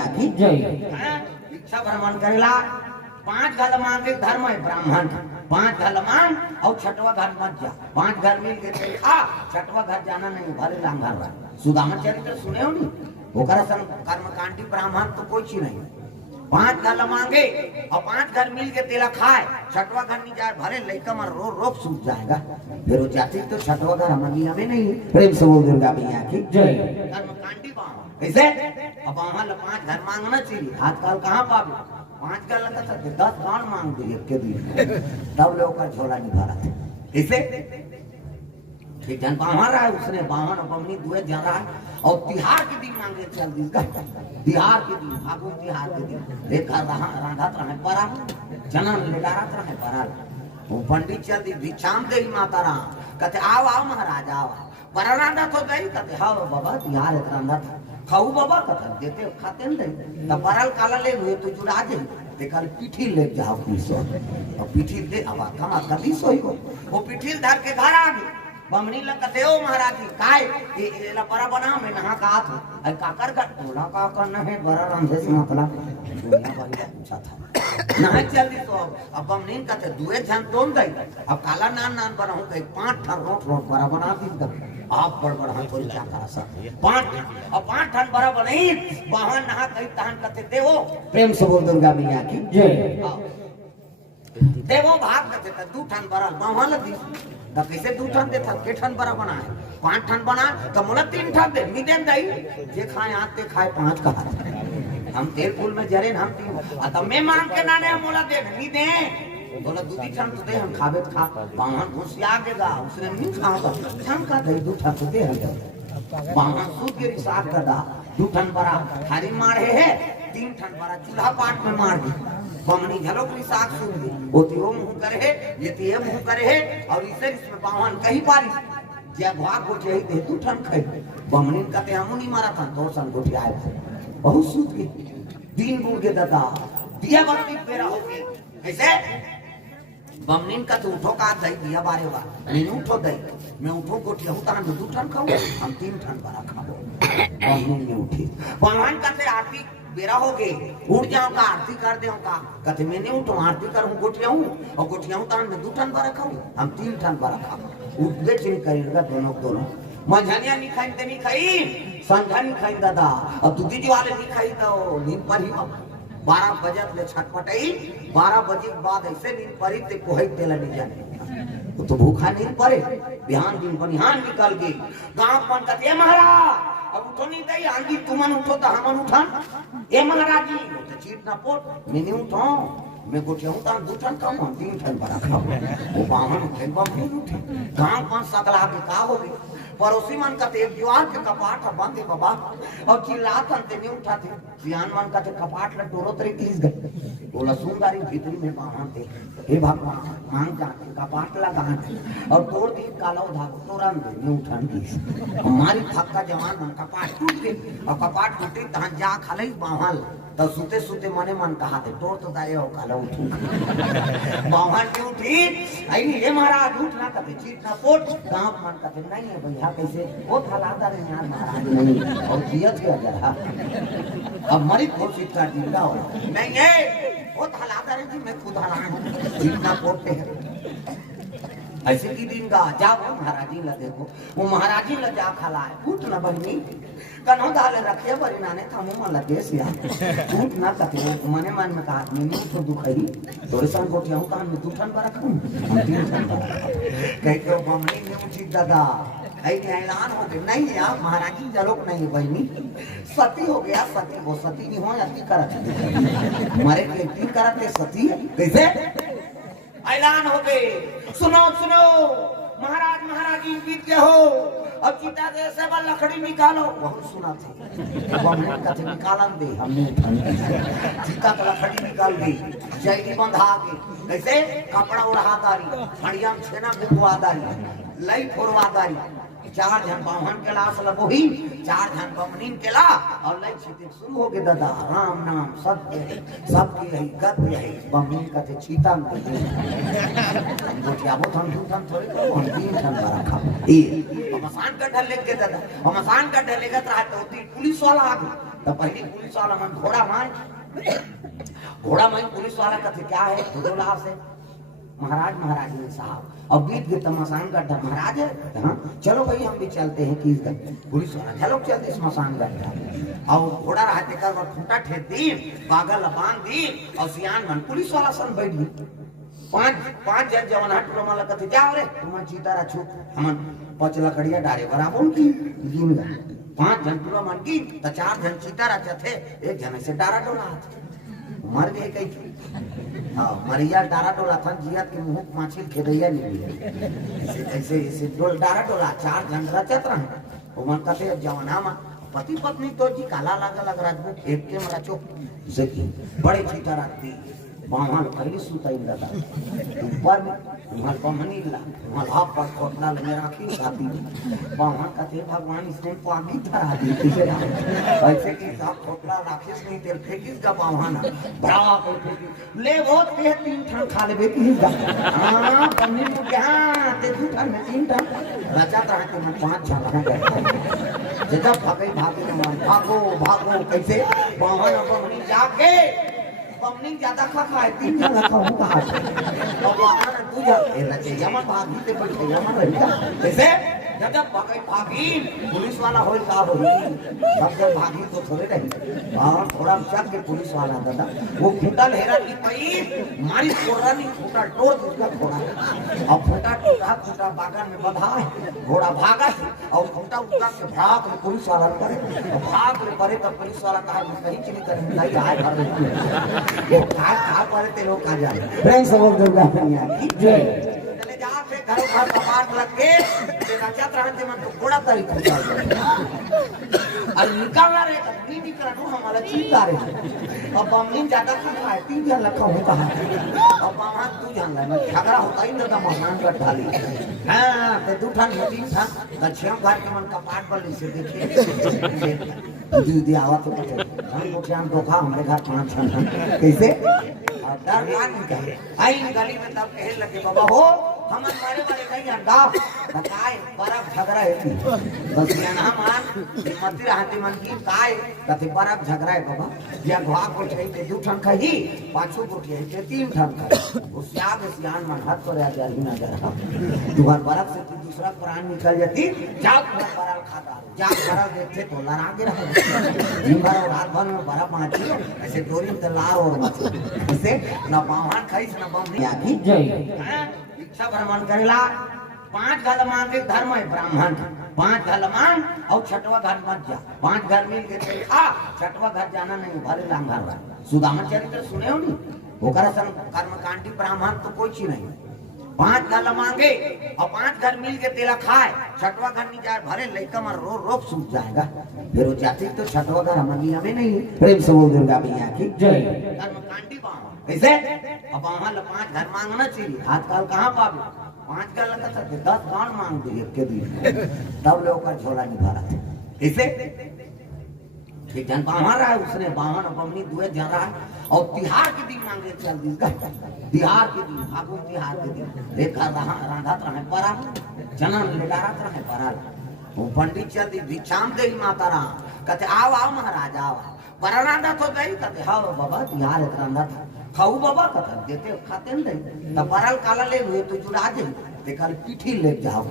मैया की जय। भिक्षा भ्रमण करेला 5 घर मांगे धर्म है ब्राह्मण 5 घर मांग और 6वां घर मत जा 5 घर मिल के खा 6वां घर जाना नहीं भले लांघा सुदामा चरित्र सुने हो नहीं ओकरा संग कर्मकांडी ब्राह्मण तो कोई चीज नहीं 5 घर मांगे और 5 घर मिल के तेला खाए 6वां घर नहीं जाए भले लड़का मर रो सूख जाएगा फिर वो जाती तो 6वां घर हमारी हमें नहीं प्रेम से बोल दुर्गा मैया की जय। कर्मकांडी बाहर कैसे अब वहां 5 घर मांगना चाहिए आजकल कहाँ पावे 5 घर लगा था 10 गांव मांग दिए के दिन तब लोग का झोला नहीं भरा था कैसे ठीक जन बाहर रहा है उसने बाहर अपनी दुए जा रहा है और तिहार के दिन मांगे चल दी तिहार के दिन फागुन तिहार के दिन देखा राधा रहे परा जन्म ले रहे परा वो पंडित चल दी भिक्षाम दे माता राम कहते आओ आओ महाराज आओ परा राधा तो गई कहते हाँ बाबा तिहार एक राधा था खाऊ बाबा कहते देते खाते नहीं तब परल काला ले हुए तो जुड़ा जाए देखा पीठी ले जाओ पीसो और पीठी दे अब कमा कभी सोई हो वो पीठी धर के घर आ गई बमनी लग कहते ओ महाराज जी काय ये लपरा बना मैं नहा का था अरे काकर का टोला का करना है बड़ा राम से मतलब दुनिया वाली का पूछा था नहीं जल्दी तो अब बमनी कहते दुए जन तोन दई अब काला नान नान बनाऊं गई 5 ठन रोट बड़ा बना दी आप बड़ हाथ कोई क्या करा सक 5 ठन बड़ा बनी वाहन नहा कहीं तहन कहते देवो प्रेम से बोल दुर्गा मैया की जय। देवो भाग कहते 2 ठन बड़ा वाहन दी तो कैसे 2 ठन देता के ठन बड़ा बना है 5 ठन बना तो मोला 3 ठन दे मी देन दई जे खाए आते खाए 5 का हम तेल फूल में जरे हम 3 तब मैं मांग के नाने मोला दे मी दे बोला 2 ठन तो दे हम खावे खा बाहन घुसिया देगा उसने नहीं खाओगा ठन का दे 2 ठन तो दे हम बाहन सूत के रिसाक कर दा 2 ठन बड़ा थारी मारे है 3 ठन बड़ा चूल्हा पाट में मार दी बमनी झलो की साग सुन दी वो तियो मुंह करे है ये तिये मुंह करे है और इसे इसमें बावन कहीं पारी जे भाग को चाहिए दे 2 ठन खाई बमनी कहते हम नहीं मारा था 2 सन गोटी आए बहुत सूत के दिन बुड़ के दादा दिया बत्ती पेरा हो गई कैसे बमनी का तो उठो का दई दिया बारे बा नहीं उठो दई मैं उठो गोटी हूं ता हम 2 ठन खाऊं हम 3 ठन बड़ा खाओ बमनी ने उठी भगवान कहते आरती बेरा हो गए उठ जाओ का आरती कर दे का कहते मैं नहीं उठो आरती करूं गोटिया हूं और गोटिया हूं तान में 2 ठन बड़ा खाऊं हम 3 ठन बड़ा खाओ उठ गए चिन करेगा दोनों मझनिया नहीं खाई ते नहीं खाई संध्या नहीं खाई दादा अब दूधी जी वाले नहीं खाई तो नींद पर ही 12 बजे ले छटपटाई 12 बजे के बाद ऐसे नींद पड़ी ते कोई तेला नहीं जाने वो तो भूखा नींद पड़े बिहान दिन बनिहान निकल गई गांव मन कहते महाराज अब उठो नहीं दई आंधी तुमन उठो तो हमन उठा ए महाराज जी तो चीट ना पोट मैं नहीं उठो मैं गोटिया हूं ता 2 ठन खाऊं 3 ठन बड़ा खाऊं वो बाहन उठे बम उठे गांव पांच सकला के का हो गई पड़ोसी मन का एक दीवार के कपाट बंद है बाबा और चिल्लात अंते नहीं उठाते जियान मन का कपाट ल टोरो तरी तीस गए बोला सुंदरी भीतरी में बाहन थे हे भगवान मांग जाते कपाट लगा और तोड़ दी काला धाग तुरंत नहीं उठान की हमारी थक्का जवान मन कपाट टूट गई और कपाट टूटे तहां जा खाले बाहन तो सुते सुते मने मन कहा थे तोड़ तो दाए हो काला उठू बाहन की उठी आई ये महाराज उठ ना कहते चीट ना पोट गांव मन कहते नहीं है भैया कैसे वो थलादा रे यार महाराज नहीं और जियत के जरा अब मरी कोशिश कर दी का नहीं है वो थलादा रे जी मैं खुद हला चीट ना पोट पे ऐसे की दिन का जाओ महाराजी ला देखो वो महाराजी ला जा खाला है उठ ना बहनी कनो दाले रखे बरी नाने थामो मन लगे सिया उठ ना कते मने मन में कहा मैं तो दुखई तोरे संग गोटिया हूं कान में 2 ठन पर रखूं हम 3 ठन पर कह के बमनी ने उठी दादा ऐ ऐलान हो गया नहीं यार महाराजी जलोक नहीं बहनी सती हो गया सती वो सती नहीं हो अति करत मारे के की करते सती कैसे ऐलान हो गए सुनो सुनो महाराज महाराजी बीत गए हो अब चिता दे से बल लकड़ी निकालो बहुत सुना थे बमने कथे निकालन दे हमने चिता का लकड़ी निकाल दी जैदी बंधा के कैसे कपड़ा उड़ा दारी हड़िया छेना गुंगवा दारी लई फोड़वा दारी 4 जन बाहन के लाश लगोही 4 जन बमनीन के ला और लई छिते शुरू हो गए दादा राम नाम सत्य सबकी है गद्य है बमनीन कथे चीता में गोटिया वो हम 2 ठन थोड़े को हम 3 ठन बड़ा खा ए मसान का ढल लेके दादा मसान का ढलेगा तो पुलिस वाला आ गया तो पहले पुलिस वाला मन घोड़ा में पुलिस वाला कहते क्या है धुधोला से महाराज महाराज ने साहब अब बीत गए तमसान गड्ढा महाराज है हाँ चलो भाई हम भी चलते हैं कि पुलिस वाला चलो चलते स्मशान गड्ढा और घोड़ा रहते कर खूंटा ठेक दी पागल बांध दी और सियान मन पुलिस वाला सन बैठ गई पांच जन जवान हटलो माला कहते जाओ रे तुम चीता रखो हम 5 लकड़ियां डारे बराबर की गिन गए 5 जन पूरा मन की तो 4 जन चीता रखे थे 1 जन से डारा डोला मर गए कई हाँ मरिया डारा डोला था जियात के मुंह माछिल खेदैया नहीं ऐसे ऐसे डोल डारा डोला 4 जन रचत रहे वो मन कहते जवाना में पति पत्नी तो जी काला लग राजपूत एक के मरा चुप से बड़े चीता रखती बाहर पहले सुता इंदा ऊपर वहां बमनी ला वहां हाथ पर कोटना ले राखी साथी बाहर कहते भगवान इसने पागी धरा दी किसे ऐसे की सब कोटला राखी नहीं तेल फेंकिस का बाहर ना बड़ा को फेंकी ले बहुत के 3 ठन खा ले बेटी हां बमनी को क्या ते 2 ठन में 3 ठन राजा तरह के मन 5 जन रह गए जब भागो कैसे बाहर बमनी जाके बमनी ज्यादा खा है 3 जन रखा हूं कहां और वहां ना 2 जन ए लगे यमन भागी ते बैठे यमन रहेगा कैसे जब भागी पुलिस वाला होई का होई सब जब भागी तो थोड़े रही हां थोड़ा चक के पुलिस वाला दादा वो फुटल हेरा की पई मारी कोरा नहीं फुटा तोड़ उसका घोड़ा और फुटा बागान में बंधा है घोड़ा भागा और फुटा उसका के भाग में पुलिस वाला करे भाग में परे तो पुलिस वाला कहा कहीं चली करे नहीं आए कर ये कहा परे ते लोग का जाए प्रेम सब दुर्गा कन्या की जय चले जा पे घर कपाट लग के नचत रहते मन तो घोड़ा तरी और निकालना रे नहीं निकला तो हमारा चीता रे अब बमनी ज्यादा खा है 3 जन रखा होता है अब वहां 2 जन है झगड़ा होता ही ना महान का ढाली हां तो 2 ठन 3 ठन दक्षिण घर के मन कपाट पर से देखिए दीदी आवत तो हम को हम धोखा हमारे घर 5 ठन कैसे डर मान निकले आई गली में तब कहे लगे बाबा हो हम मारे वाले नहीं अंडा बताए बर्फ झगड़ा है बस ये ना मान मती रहते मन की काय कथे बर्फ झगड़ा है बाबा या घोड़ा को चाहिए 2 ठन खही 5 को चाहिए 3 ठन खही उस याद सियान मन हाथ पर आ जाए ना जरा दुबार बर्फ से दूसरा प्राण निकल जाती जाग बर्फ खाता जाग बर्फ देखते तो लड़ा के रहे दिन भर रात भर में बर्फ माची ऐसे डोरी में लार और माची ऐसे ना बाहर खाई ना बम नहीं आती जय इच्छा भ्रमण करेला 5 घर मांगे धर्म है ब्राह्मण 5 घर मांग और 6वां घर मत जा 5 घर मिल के आ 6वां घर जाना नहीं भले लांघा सुदामा चरित्र सुने हो नहीं ओकरा संग कर्मकांडी ब्राह्मण तो कोई चीज नहीं 5 घर मांगे और 5 घर मिल के तेरा खाए 6वां घर नहीं जाए भले लड़का मर रोक सूख जाएगा फिर वो जाती तो 6वां घर हमारी हमें नहीं प्रेम से बोल दुर्गा मैया की जय कर्मकांडी कैसे अब वहां 5 घर मांगना चाहिए आजकल कहाँ पावे 5 घर लगा सकते 10 गांव मांग दिए के दिन तब लोग का झोला नहीं भरा कैसे एक जन बाहर रहा है उसने बाहर बमनी 2 जन रहा है और तिहार के दिन मांगे चल दी तिहार के दिन फागुन तिहार के दिन देखा रहा रांधत रहे परा जनन लेडारत रहे परा वो पंडित चल दी भिक्षाम दे माता राम कहते आओ आओ महाराज आओ परा रांधत हो गई कहते हाँ बाबा तिहार रांधत खाऊ बाबा कथा देते खाते नहीं तब परल काला ले हुए तो जुड़ा जाए ते कल पीठी ले जाओ